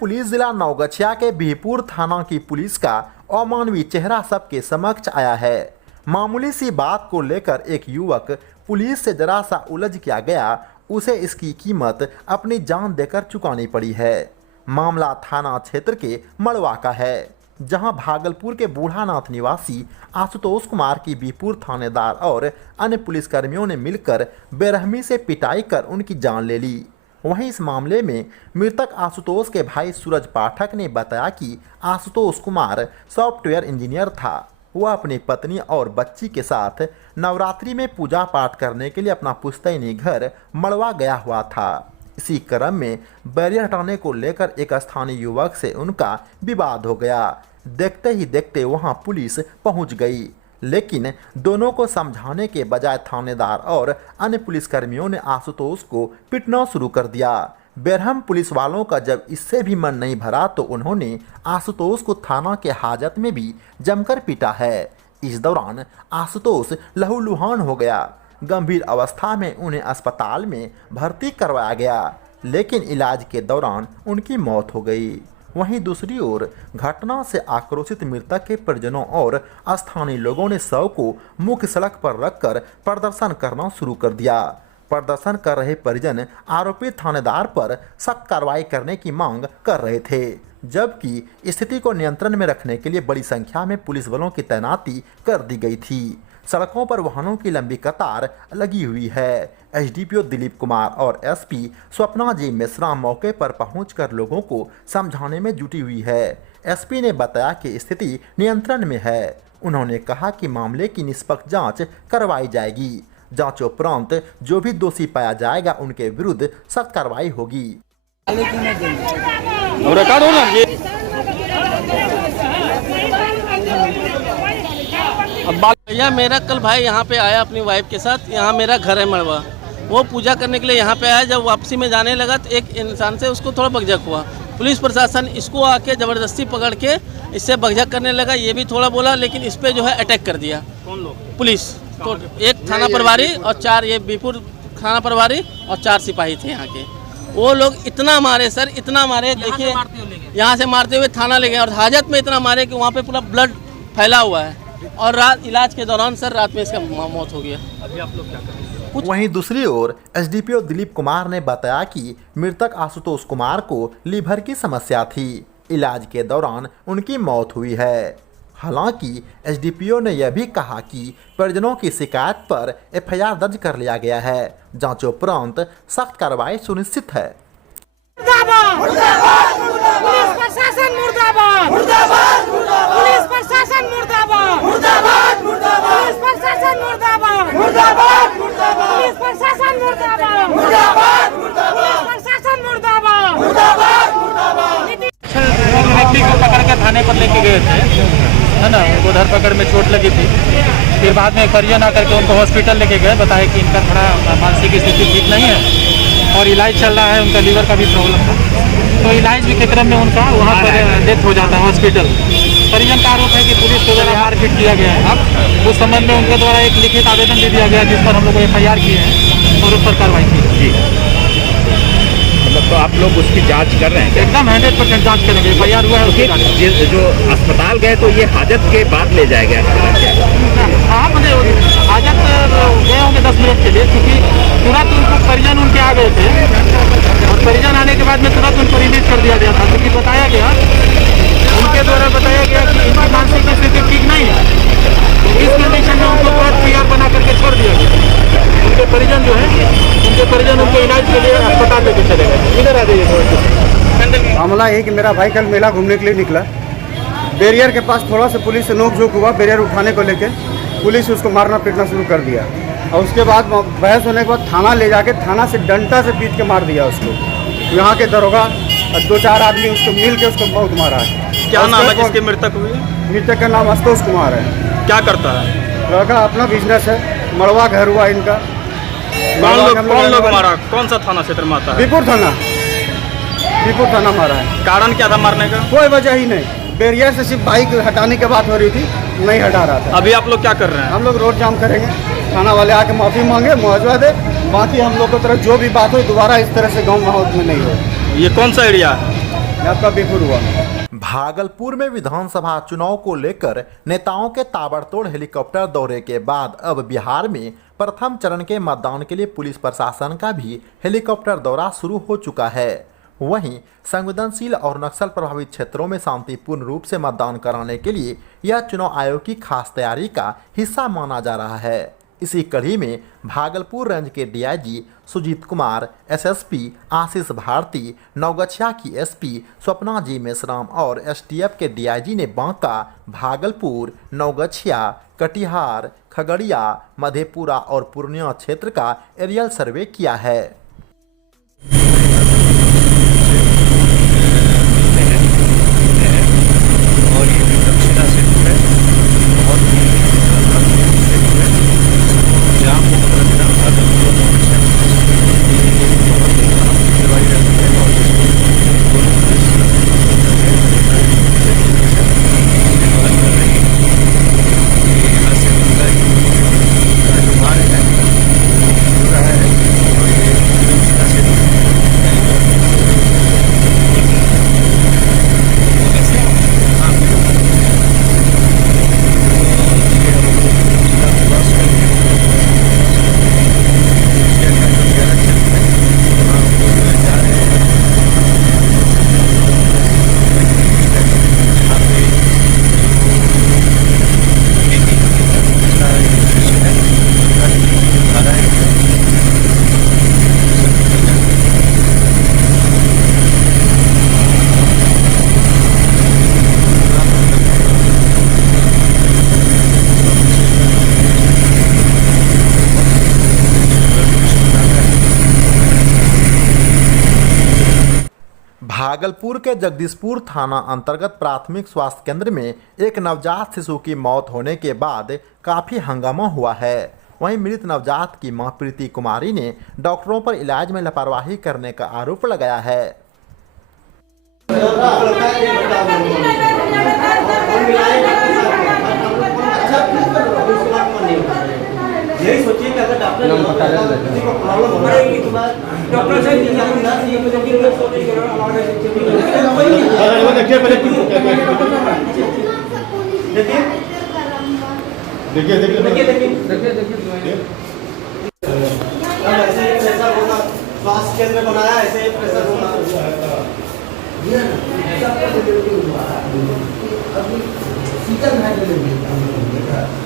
Police जिला नवगछिया के बिहपुर थाना की पुलिस का अमानवीय चेहरा सबके समक्ष आया है। मामूली सी बात को लेकर एक युवक पुलिस से जरा सा उलझ गया गया, उसे इसकी कीमत अपनी जान देकर चुकानी पड़ी है। मामला थाना क्षेत्र के मड़वा का है, जहां भागलपुर के बूढ़ानाथ निवासी आशुतोष कुमार की बिहपुर थानेदार और अन्य पुलिसकर्मियों ने मिलकर बेरहमी से पिटाई कर उनकी जान ले ली। वहीं इस मामले में मृतक आशुतोष के भाई सूरज पाठक ने बताया कि आशुतोष कुमार सॉफ्टवेयर इंजीनियर था। वह अपनी पत्नी और बच्ची के साथ नवरात्रि में पूजा पाठ करने के लिए अपना पुश्तैनी घर मड़वा गया हुआ था। इसी क्रम में बैरियर हटाने को लेकर एक स्थानीय युवक से उनका विवाद हो गया। देखते ही देखते वहां पुलिस पहुंच गई, लेकिन दोनों को समझाने के बजाय थानेदार और अन्य पुलिसकर्मियों ने आशुतोष को पीटना शुरू कर दिया। बेरहम पुलिस वालों का जब इससे भी मन नहीं भरा तो उन्होंने आशुतोष को थाना के हाजत में भी जमकर पीटा है। इस दौरान आशुतोष लहूलुहान हो गया। गंभीर अवस्था में उन्हें अस्पताल में भर्ती करवाया गया, लेकिन इलाज के दौरान उनकी मौत हो गई। वहीं दूसरी ओर घटना से आक्रोशित मृतक के परिजनों और स्थानीय लोगों ने शव को मुख्य सड़क पर रखकर प्रदर्शन करना शुरू कर दिया। प्रदर्शन कर रहे परिजन आरोपित थानेदार पर सख्त कार्रवाई करने की मांग कर रहे थे, जबकि स्थिति को नियंत्रण में रखने के लिए बड़ी संख्या में पुलिस बलों की तैनाती कर दी गई थी। सड़कों पर वाहनों की लंबी कतार लगी हुई है। एसडीपीओ दिलीप कुमार और एसपी स्वप्ना जी मिश्रा मौके पर पहुंचकर लोगों को समझाने में जुटी हुई है। एसपी ने बताया कि स्थिति नियंत्रण में है। उन्होंने कहा कि मामले की निष्पक्ष जांच करवाई जाएगी। जांच उपरांत जो भी दोषी पाया जाएगा उनके विरुद्ध सख्त कार्रवाई होगी। भैया मेरा कल भाई यहाँ पे आया अपनी वाइफ के साथ। यहाँ मेरा घर है मड़वा। वो पूजा करने के लिए यहाँ पे आया। जब वापसी में जाने लगा तो एक इंसान से उसको थोड़ा बकझक हुआ। पुलिस प्रशासन इसको आके ज़बरदस्ती पकड़ के इससे बकझक करने लगा। ये भी थोड़ा बोला, लेकिन इस पर जो है अटैक कर दिया। कौन लोग? पुलिस। तो एक थाना प्रभारी और 4 ये बिहपुर थाना प्रभारी और 4 सिपाही थे यहाँ के। वो लोग इतना मारे सर, इतना मारे, देखिए यहाँ से मारते हुए थाना ले गए और हाजत में इतना मारे कि वहाँ पे पूरा ब्लड फैला हुआ है। और रात इलाज के दौरान सर रात में इसका मौत हो गया। अभी आप लोग क्या करें? वहीं दूसरी ओर एसडीपीओ दिलीप कुमार ने बताया कि मृतक आशुतोष कुमार को लीवर की समस्या थी। इलाज के दौरान उनकी मौत हुई है। हालांकि एसडीपीओ ने यह भी कहा कि परिजनों की शिकायत पर एफआईआर दर्ज कर लिया गया है। जांच उपरांत सख्त कार्रवाई सुनिश्चित है। पुलिस प्रशासन मुर्दाबाद, पुलिस प्रशासन मुर्दाबाद, पुलिस प्रशासन मुर्दाबाद, पुलिस प्रशासन मुर्दाबाद, पुलिस प्रशासन मुर्दाबाद। व्यक्ति को पकड़ के थाने पर लेके गए थे, है ना। उनको धरपकड़ में चोट लगी थी। फिर बाद में परिजन आकर के उनको हॉस्पिटल लेके गए। बताया कि इनका थोड़ा मानसिक स्थिति ठीक नहीं है और इलाज चल रहा है। उनका लीवर का भी प्रॉब्लम था, तो इलाज के क्रम में उनका वहाँ पर डेथ हो जाता है हॉस्पिटल। परिजन का आरोप है कि पुलिस के द्वारा मारपीट किया गया है। उस संबंध में उनके द्वारा एक लिखित आवेदन भी दिया गया, जिस पर हम लोग एफआईआर किए हैं और उस पर कार्रवाई की है। मतलब तो आप लोग उसकी जांच कर रहे हैं? एकदम 100% जांच करेंगे। एफआईआर हुआ है उसकी। जो अस्पताल गए तो ये हाजत के बाद ले जाया गया? हाँ, मतलब हाजत गए होंगे 10 मिनट के लिए, क्योंकि तुरंत उनको परिजन उनके आ गए थे और परिजन आने के बाद में तुरंत उनको रिलीज कर दिया गया था। क्योंकि बताया गया, उनके द्वारा बताया गया कि इनकी मानसिक स्थिति ठीक नहीं है। इस कंडीशन में उनको तुरंत पीआर बना करके छोड़ दिया गया। उनके परिजन जो है, उनके परिजन उनके इलाज के लिए अस्पताल लेके चले गए। इधर आ जाइए। मामला है कि मेरा भाई कल मेला घूमने के लिए निकला। बैरियर के पास थोड़ा सा पुलिस से नोक-झोंक हुआ। बैरियर उठाने को लेकर पुलिस उसको मारना पीटना शुरू कर दिया और उसके बाद बहस होने के बाद थाना ले जाके थाना से डंडा से पीट के मार दिया उसको। यहाँ के दरोगा और 2-4 आदमी उसको मिल के उसको बहुत मारा है। क्या नाम है जिसके मृतक हुए? मृतक का नाम आशुतोष कुमार है। क्या करता है? लड़का अपना बिजनेस है। मड़वा घर हुआ इनका। कौन लोग मारा? कौन सा थाना क्षेत्र में आता है? बिहपुर थाना मारा है। कारण क्या था मारने का? कोई वजह ही नहीं। बैरियर से सिर्फ बाइक हटाने की बात हो रही थी, नहीं हटा रहा था। अभी आप लोग क्या कर रहे हैं? हम लोग रोड जाम करेंगे। थाना वाले आके माफ़ी मांगे, मुआवजा दे। बाकी हम लोग की तरफ जो भी बात हो दोबारा इस तरह से गाँव माहौल में नहीं हो। ये कौन सा एरिया है? आपका बेपुर हुआ। भागलपुर में विधानसभा चुनाव को लेकर नेताओं के ताबड़तोड़ हेलीकॉप्टर दौरे के बाद अब बिहार में प्रथम चरण के मतदान के लिए पुलिस प्रशासन का भी हेलीकॉप्टर दौरा शुरू हो चुका है। वहीं संवेदनशील और नक्सल प्रभावित क्षेत्रों में शांतिपूर्ण रूप से मतदान कराने के लिए यह चुनाव आयोग की खास तैयारी का हिस्सा माना जा रहा है। इसी कड़ी में भागलपुर रेंज के डीआईजी सुजीत कुमार, एसएसपी आशीष भारती, नवगछिया की एसपी स्वप्ना जी मेश्राम और एसटीएफ के डीआईजी ने बांका, भागलपुर, नवगछिया, कटिहार, खगड़िया, मधेपुरा और पूर्णिया क्षेत्र का एरियल सर्वे किया है। और ये भी दक्षिणा सेतु है, बहुत ही सेतु है, जहाँ मुख्यमंत्री भागलपुर और नवगछिया बहुत ही दवाई रहती है और दोनों पुलिस कर रही है। यहाँ से गंगा जी का जो मार्ग है हो रहा है और ये दक्षिणा सेतु भागलपुर के जगदीशपुर थाना अंतर्गत प्राथमिक स्वास्थ्य केंद्र में एक नवजात शिशु की मौत होने के बाद काफी हंगामा हुआ है। वहीं मृत नवजात की मां प्रीति कुमारी ने डॉक्टरों पर इलाज में लापरवाही करने का आरोप लगाया है। यही सोचिए कि अगर डॉक्टर प्रॉब्लम हो रहा है तो डॉक्टर से स्वास्थ्य केंद्र बनाया, ऐसे ही प्रेशर होना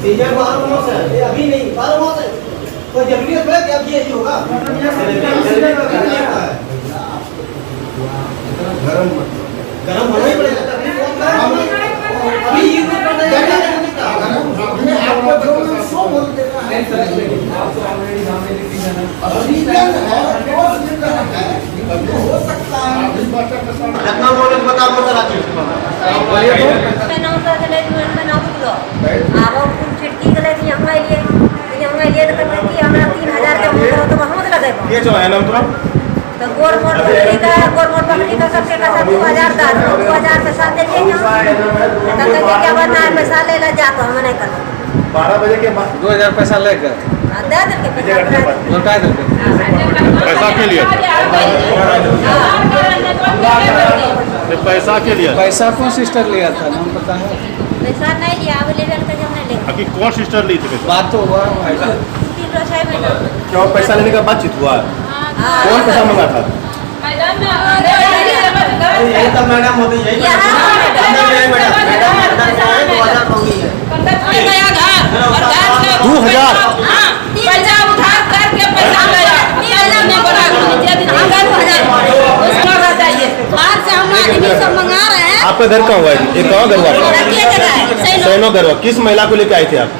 सीजन 12 मास है, अभी नहीं 12 मास है, कोई जरूरी है कि अब ये होगा गरम होना ही पड़ेगा। अभी ये ये जो है ना तो गोरमोट पकड़ी का सबके का सब 2000 का 2000 के साथ देते हैं। तब तक क्या बनना है, पैसा ले ला जा तो हम नहीं करते। 12 बजे के बाद 2000 पैसा लेकर दे दे के पैसा लौटा देते पैसा के लिए पैसा के लिए पैसा कौन सिस्टर लिया था, नाम पता है? पैसा नहीं लिया, अवेलेबल का जब नहीं ले आखिर कौन सिस्टर ली थी? बात तो हुआ क्या पैसा लेने का बातचीत हुआ? कौन पैसा मंगा था? मैडम होती है 2000 पैसा उधार करके पैसा गया बाहर से हम आदमी सब मंगा रहे हैं। आपका घर कहाँ हुआ है? ये कहाँ घर हुआ? सैनो घर हुआ। किस महिला को लेकर आए थे आप?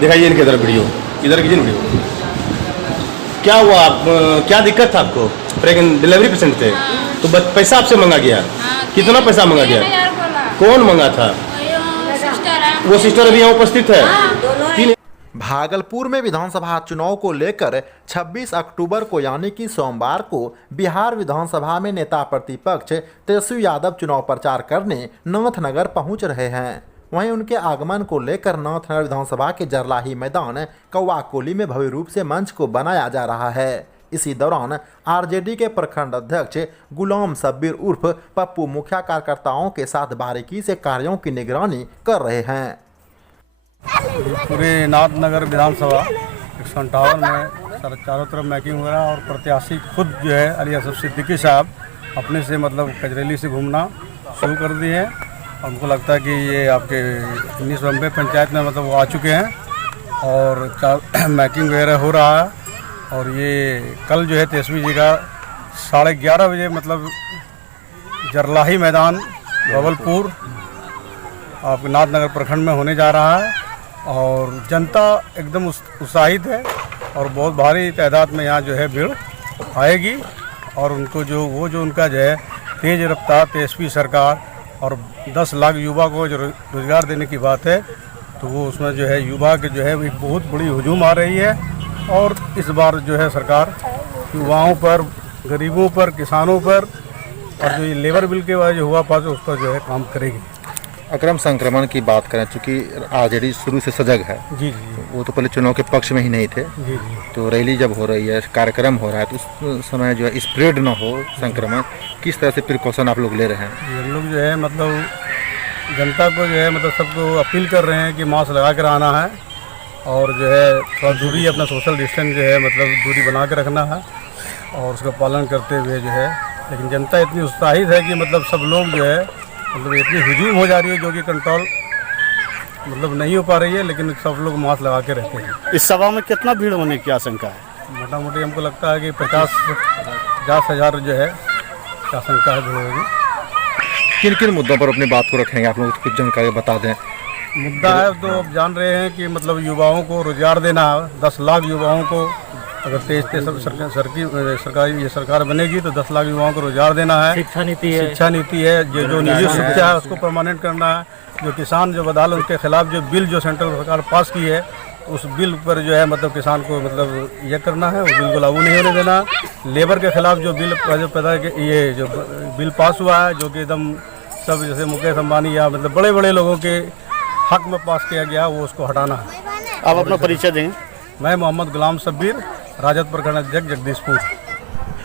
दिखाइए इनके इधर वीडियो, इधर कीजिए वीडियो। क्या हुआ, आप क्या दिक्कत था आपको? प्रेग्नेंट डिलीवरी पेशेंट थे तो पैसा आपसे मांगा गया? कितना पैसा मांगा गया? कौन मांगा था? वो सिस्टर अभी यहाँ उपस्थित है। भागलपुर में विधानसभा चुनाव को लेकर 26 अक्टूबर को यानी कि सोमवार को बिहार विधानसभा में नेता प्रतिपक्ष तेजस्वी यादव चुनाव प्रचार करने नाथनगर पहुंच रहे हैं। वहीं उनके आगमन को लेकर नाथनगर विधानसभा के जरलाही मैदान कौवा कोली में भव्य रूप से मंच को बनाया जा रहा है। इसी दौरान आरजेडी के प्रखंड अध्यक्ष गुलाम सब्बीर उर्फ पप्पू मुखिया कार्यकर्ताओं के साथ बारीकी से कार्यों की निगरानी कर रहे हैं। पूरे नाथनगर विधानसभा 158 में चारों तरफ मैकिंग हो रहा है और प्रत्याशी खुद जो है अली असफ सिद्दीकी साहब अपने से मतलब कजरेली से घूमना शुरू कर दिए हैं। और हमको लगता है कि ये आपके 1990 पंचायत में मतलब वो आ चुके हैं और मैकिंग वगैरह हो रहा है। और ये कल जो है तेजस्वी जी का 11:30 बजे मतलब जरलाही मैदान भवलपुर आपके नाथनगर प्रखंड में होने जा रहा है। और जनता एकदम उत्साहित है और बहुत भारी तादाद में यहाँ जो है भीड़ आएगी। और उनको जो उनका जो है तेज़ रफ्तार तेजस्वी सरकार और 10 लाख युवा को जो रोज़गार देने की बात है, तो वो उसमें जो है युवा के जो है एक बहुत बड़ी हुजूम आ रही है। और इस बार जो है सरकार युवाओं पर, गरीबों पर, किसानों पर और जो ये लेबर बिल के बाद जो हुआ पास उस पर जो है काम करेगी। अक्रम संक्रमण की बात करें, चूँकि आरजेडी शुरू से सजग है। जी। वो तो पहले चुनाव के पक्ष में ही नहीं थे। जी। तो रैली जब हो रही है, कार्यक्रम हो रहा है, तो उस समय जो है स्प्रेड ना हो संक्रमण, किस तरह से प्रिकॉशन आप लोग ले रहे हैं? ये लोग जो है मतलब जनता को जो है मतलब सबको अपील कर रहे हैं कि मास्क लगा कर आना है और जो है थोड़ा दूरी, अपना सोशल डिस्टेंस जो है मतलब दूरी बना के रखना है और उसका पालन करते हुए जो है। लेकिन जनता इतनी उत्साहित है कि मतलब सब लोग जो है मतलब इतनी हुजूम हो जा रही है जो कि कंट्रोल मतलब नहीं हो पा रही है, लेकिन सब लोग मास्क लगा के रहते हैं। इस सभा में कितना भीड़ होने की आशंका है? मोटा मोटी हमको लगता है कि 50 हज़ार जो है आशंका है भीड़ होगी। किन किन मुद्दों पर अपनी बात को रखेंगे, आप लोग कुछ जानकारी बता दें। मुद्दा है तो आप जान रहे हैं कि मतलब युवाओं को रोजगार देना, 10 लाख युवाओं को अगर तेज सरकारी ये सरकार बनेगी तो 10 लाख युवाओं को रोजगार देना है। शिक्षा नीति है जो निजी शिक्षा है उसको परमानेंट करना है। जो किसान जो बदहाल उनके खिलाफ जो बिल जो सेंट्रल सरकार पास की है उस बिल पर जो है मतलब किसान को मतलब ये करना है, उस बिल को लागू नहीं होने देना। लेबर के खिलाफ जो बिल ये जो बिल पास हुआ है जो कि एकदम सब जैसे मुकेश अंबानी या मतलब बड़े बड़े लोगों के हक में पास किया गया, वो उसको हटाना है। आप अपना परिचय दें। मैं मोहम्मद गुलाम सब्बीर, राजद प्रखंड अध्यक्ष जगदीशपुर।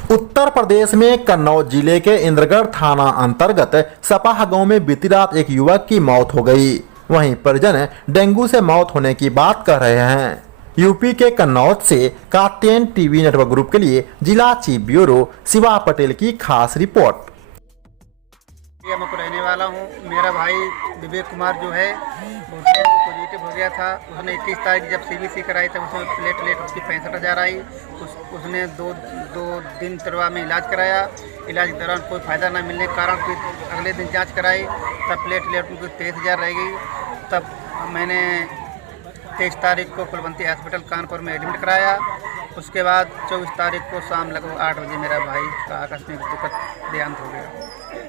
उत्तर प्रदेश में कन्नौज जिले के इंद्रगढ़ थाना अंतर्गत सपाह गांव में बीती रात एक युवक की मौत हो गई। वहीं परिजन डेंगू से मौत होने की बात कर रहे हैं। यूपी के कन्नौज से कात्यायन टीवी नेटवर्क ग्रुप के लिए जिला चीफ ब्यूरो शिवा पटेल की खास रिपोर्ट। मैं रहने वाला हूँ। मेरा भाई विवेक कुमार जो है वो पॉजिटिव हो गया था। उसने 21 तारीख जब CBC कराई तब उसमें प्लेटलेट उसकी 65,000 आई। उसने दो दिन तरवा में इलाज कराया। इलाज के दौरान कोई फ़ायदा न मिलने के कारण फिर अगले दिन जांच कराई, तब प्लेटलेट उनको 23,000 रह गई। तब मैंने 23 तारीख को कुलवंती हॉस्पिटल कानपुर में एडमिट कराया। उसके बाद 24 तारीख को शाम लगभग 8 बजे मेरा भाई का आकस्मिक दुखद देहांत हो गया।